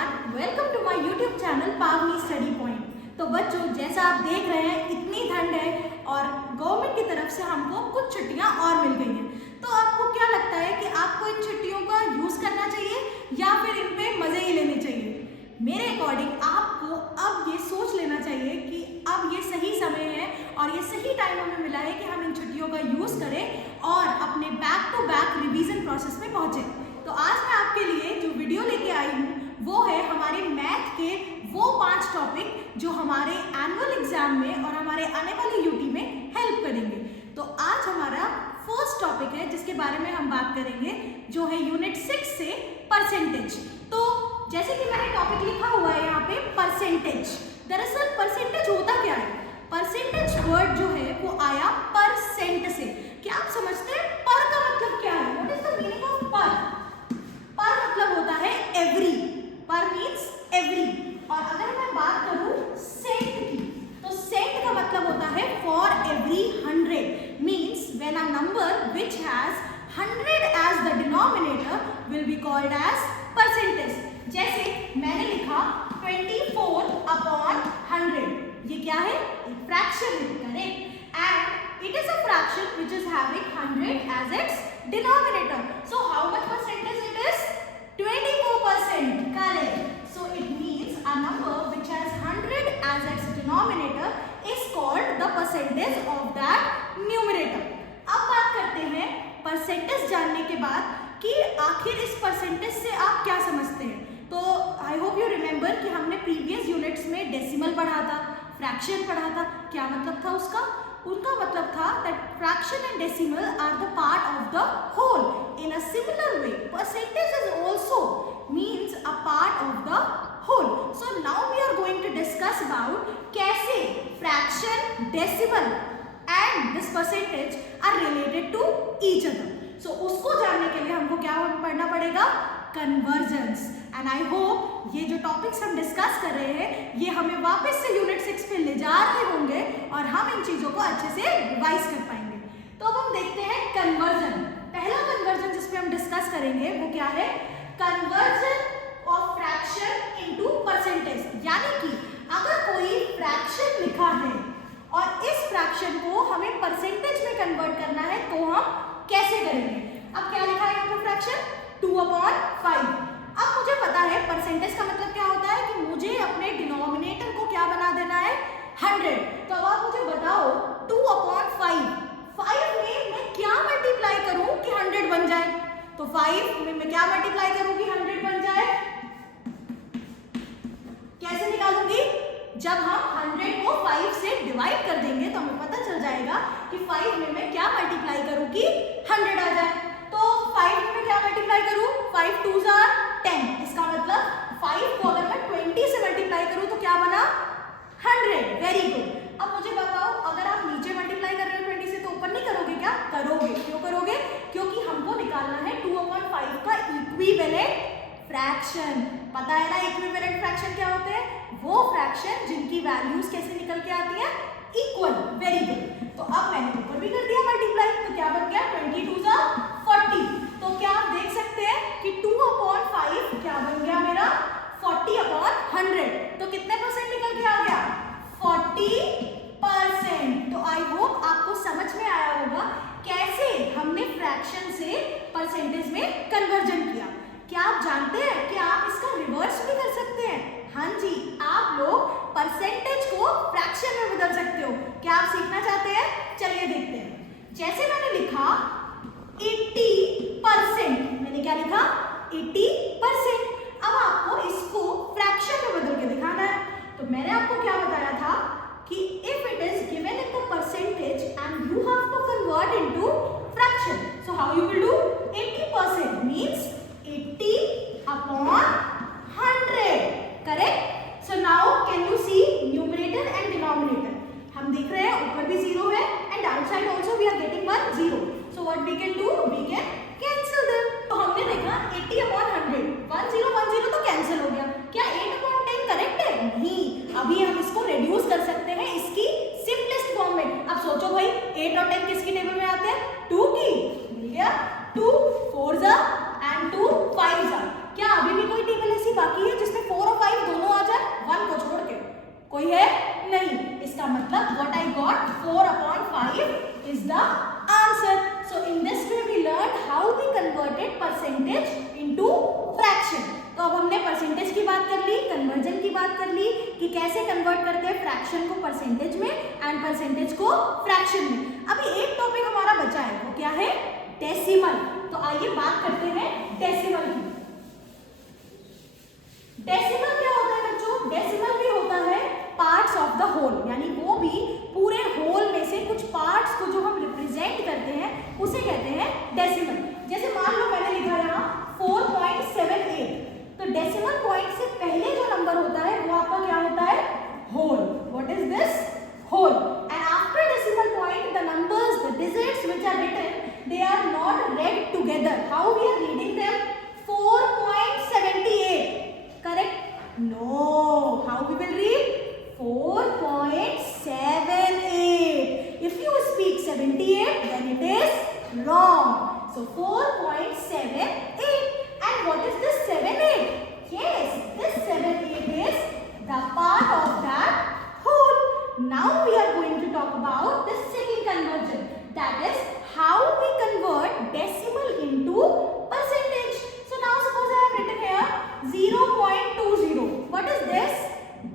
Everyone, welcome to my YouTube channel Pavani study point. तो बच्चों, जैसा आप देख रहे हैं इतनी ठंड है और गवर्नमेंट की तरफ से हमको कुछ छुट्टियां और मिल गई हैं। तो आपको क्या लगता है कि आपको इन छुट्टियों का यूज़ करना चाहिए या फिर इन पे मज़े ही लेने चाहिए? मेरे अकॉर्डिंग आपको अब ये सोच लेना चाहिए कि अब ये सही समय है और ये सही टाइम हमें मिला है कि हम इन छुट्टियों का यूज़ करें और अपने back to back revision process में पहुँचें। तो आज मैं आपके लिए जो वीडियो लेके आई हूँ वो है हमारे मैथ के वो 5 टॉपिक जो हमारे एनुअल एग्जाम में और हमारे आने वाले यूटी में हेल्प करेंगे। तो आज हमारा फर्स्ट टॉपिक है जिसके बारे में हम बात करेंगे, जो है यूनिट 6 से परसेंटेज। तो जैसे कि मैंने टॉपिक लिखा हुआ है यहाँ पे परसेंटेज। दरअसल परसेंटेज होता क्या है? परसेंटेज वर्ड जो है वो आया परसेंट से। क्या आप समझते हैं पर का मतलब क्या है? What is the meaning of पर? पर मतलब होता है एवरी। पर मीन्स एवरी। और अगर मैं बात करूं सेंट की, तो सेंट का मतलब होता है for every 100। Means when a number which has 100 as the denominator will be called as percentage. जैसे मैंने लिखा 24/100। ये क्या है? एक फ्रैक्शन है, correct? And it is a fraction which is having 100 as its denominator. So how much percentage it is? 24%. Correct. So it means a number which has 100 as its denominator is called the percentage of that numerator. अब बात करते हैं percentage जानने के बाद कि आखिर इस परसेंटेज से आप क्या समझते हैं। तो आई होप यू रिमेंबर कि हमने प्रीवियस यूनिट्स में डेसिमल पढ़ा था, फ्रैक्शन पढ़ा था। क्या मतलब था उसका? उनका मतलब था that fraction and decimal are the part of the whole. In a similar way, percentage is also means a part of the whole. So now we are going to discuss about कैसे fraction, decimal and this percentage are related to each other. So उसको जानने के लिए हमको क्या पढ़ना पड़ेगा? Convergence. And I hope ये जो टॉपिक्स हम डिस्कस कर रहे हैं ये हमें वापस से यूनिट 6 पे ले जा रहे होंगे और हम इन चीजों को अच्छे से रिवाइज कर पाएंगे। तो अब हम देखते हैं कन्वर्जन। पहला कन्वर्जन जिस पे हम डिस्कस करेंगे वो क्या है? Conversion of fraction into percentage. यानी कि अगर कोई फ्रैक्शन लिखा है और इस फ्रैक्शन को हमें परसेंटेज में कन्वर्ट करना है तो हम कैसे करेंगे? अब क्या लिखा है यहाँ पे? फ्रैक्शन 2/5। अब मुझे पता है परसेंटेज का मतलब क्या होता है कि मुझे अपने डिनोमिनेटर को क्या बना देना है? 100। तो अब आप मुझे बताओ 2/5 में मैं क्या मल्टीप्लाई करूं कि 100 बन जाए? तो 5 में मैं क्या मल्टीप्लाई करूं कि 100 बन जाए? कैसे निकालूंगी? जब हम 100 को 5 से डिवाइड कर देंगे तो हमें पता चल जाएगा कि 5 में मैं क्या मल्टीप्लाई करूं कि 100 आ जाए। तो 5 में क्या मल्टीप्लाई करूं? 5 2s are 10। इसका मतलब 5 को अगर मैं 20 से मल्टीप्लाई करूं तो क्या बना? 100। Very good. अब मुझे बताओ, अगर आप नीचे मल्टीप्लाई कर रहे हो 20 से तो ऊपर नहीं करोगे क्या? करोगे। क्यों करोगे? क्योंकि हमको निकालना है 2/5 का इक्विवेलेंट फ्रैक्शन। पता है ना इक्विवेलेंट फ्रैक्शन क्या होते हैं? वो फ्रैक्शन जिनकी वैल्यूज कैसे निकल के आती है? इक्वल। Very good. तो अब मैंने ऊपर भी कर दिया मल्टीप्लाई, तो क्या बन गया? 20 2s are 40। तो क्या आप देख सकते हैं कि 2/5 क्या बन गया मेरा? 40/100। तो कितने परसेंट निकल के आ गया? 40%। तो आई होप आपको समझ में आया होगा कैसे हमने फ्रैक्शन से परसेंटेज में कन्वर्जन किया। क्या आप जानते हैं कि आप इसका रिवर्स भी कर सकते हैं? हाँ जी, आप लोग परसेंटेज को फ्रैक्शन में बदल सकते हो। क्या आप सीखना चाहते हैं? चलिए देखते हैं। जैसे मैंने लिखा 80%। मैंने क्या लिखा? 80%। अब आपको इसको फ्रैक्शन में बदल के दिखाना है। तो मैंने आपको क्या बताया था कि if it is given in the percentage and you have to convert into fraction, so how you will do? 80% means 80/100। Correct? So now can you see numerator and denominator? हम देख रहे हैं ऊपर भी 0 है and outside also we are getting 1 0। So what we can do? We can cancel them. तो हमने देखा 80/100 10 तो कैंसिल हो गया। क्या 8/10 करेक्ट है? नहीं। अभी हम इसको रिड्यूस कर सकते हैं इसकी सिंपलेस्ट फॉर्म में। अब सोचो भाई 8 और 10 किसकी टेबल में आते हैं? 2 की। मिल गया हमने परसेंटेज की बात कर ली, कन्वर्जन की बात कर ली कि कैसे कन्वर्ट करते हैं फ्रैक्शन को परसेंटेज में एंड परसेंटेज को फ्रैक्शन में। अभी एक टॉपिक हमारा बचा है, वो क्या है? डेसिमल। तो आइए बात करते हैं डेसिमल की। डेसिमल क्या होता है बच्चों? डेसिमल भी होता है पार्ट्स ऑफ द होल, यानी वो भी पूरे होल में से कुछ पार्ट्स को जो हम रिप्रेजेंट करते हैं उसे कहते हैं डेसिमल। जैसे मान लो मैंने लिखा यहाँ 4.78, तो डेसिमल पॉइंट से पहले जो नंबर होता है वो आपका क्या होता है? Whole. What is this? Whole. And after decimal point the numbers, the digits which are written, they are not read together. How we are reading them? 4.78. Correct? No. How we will read? 4.78. If you speak 78, then it is wrong. So 4.78. And what is this 78? Yes, this 78 is the part of that whole. Now we are going to talk about the second conversion. That is how we convert decimal into percentage. So now suppose I have written here 0.20. What is this?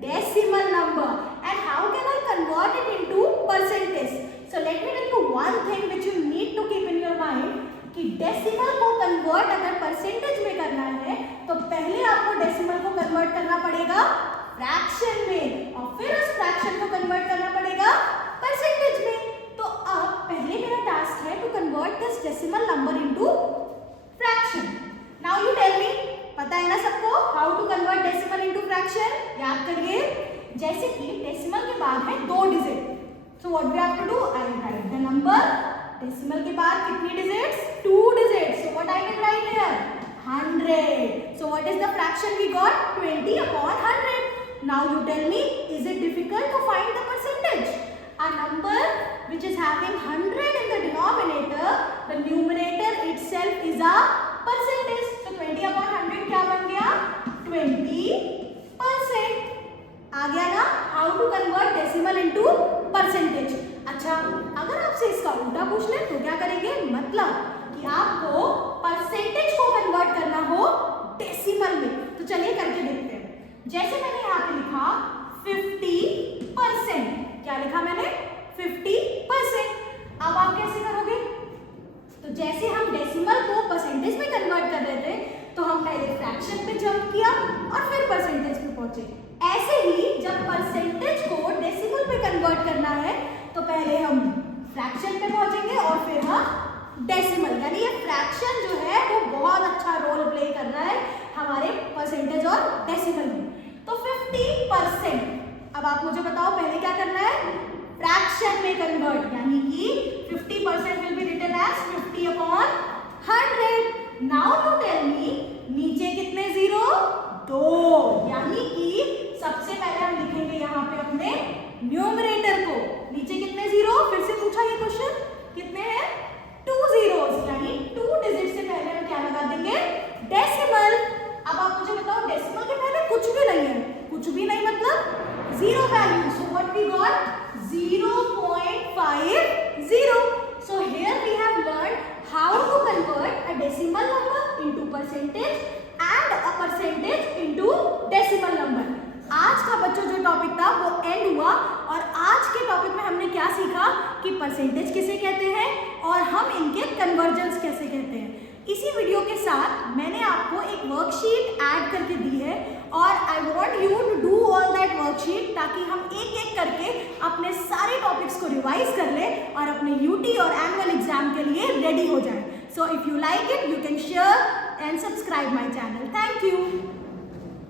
Decimal number. And how can I convert it into percentage? So let me tell you one thing which you need to keep in your mind कि decimal को convert अगर percentage में करना है तो पहले आपको decimal को कन्वर्ट करना पड़ेगा फ्रैक्शन में और फिर उस फ्रैक्शन को कन्वर्ट करना पड़ेगा परसेंटेज में। तो अब पहले मेरा टास्क है to convert this decimal number into fraction. Now you tell me, पता है ना सबको how to convert decimal into fraction? याद करिए, जैसे कि डेसिमल के बाद है 2 digit, so what we have to do? I will write the number. Decimal के बाद कितनी digits? 2 digits, so what I will write here? 100. So what is the fraction we got? 20/100. Now you tell me, is it difficult to find the percentage? A number which is having 100 in the denominator, the numerator itself is a percentage. So 20/100 क्या बन गया? 20%. आ गया ना? How to convert decimal into percentage? अच्छा, अगर आपसे इसका उल्टा पूछ ले तो क्या करेंगे? मतलब कि आपको परसेंटेज को कन्वर्ट करना हो डेसिमल में, तो चलिए करके देखते हैं। जैसे मैंने यहाँ पे लिखा 50%, क्या लिखा मैंने? 50%। अब आप कैसे करोगे? तो जैसे हम डेसिमल को परसेंटेज में कन्वर्ट कर रहे थे तो हम पहले फ्रैक्शन पे जंप किया और फिर परसेंटेज पे पहुंचे। ऐसे ही जब परसेंटेज को डेसिमल पे कन्वर्ट करना है तो पहले हम फ्रैक्शन पे पहुंचेंगे और फिर हम डेसिमल, यानी ये फ्रैक्शन जो है वो बहुत अच्छा रोल प्ले कर रहा है हमारे परसेंटेज और डेसिमल में। तो 50%। अब आप मुझे बताओ पहले क्या करना है? फ्रैक्शन में कन्वर्ट, यानी कि 50% will be written as 50/100. Now you tell me, नीचे कितने जीरो? 2, यानी कि सबसे पहले हम लिखेंगे यहाँ पे अपने न्यूमरेटर को। नीचे कितने जीरो? फिर से पूछा ये क्वेश्चन, कितने हैं? 2 zeros, यानी 2 डिजिट से पहले हम क्या लगा देंगे? डेसिमल। अब आप मुझे बताओ डेसिमल के पहले कुछ भी नहीं है, कुछ भी नहीं मतलब zero value. So what we got? 0.50. So here we have learned how to convert a decimal number into percentage and a percentage into decimal number. आज का बच्चों जो टॉपिक था वो एंड हुआ और आज के टॉपिक में हमने क्या सीखा कि परसेंटेज किसे कहते हैं और हम इनके कन्वर्जन्स कैसे कहते हैं। इसी वीडियो के साथ मैंने आपको एक वर्कशीट ऐड करके दी है और I want you to do all that worksheet ताकि हम एक एक करके अपने सारे टॉपिक्स को रिवाइज कर लें और अपने यूटी और एनुअल एग्जाम के लिए रेडी हो जाएं। So if you like it you can share and subscribe my channel. Thank you.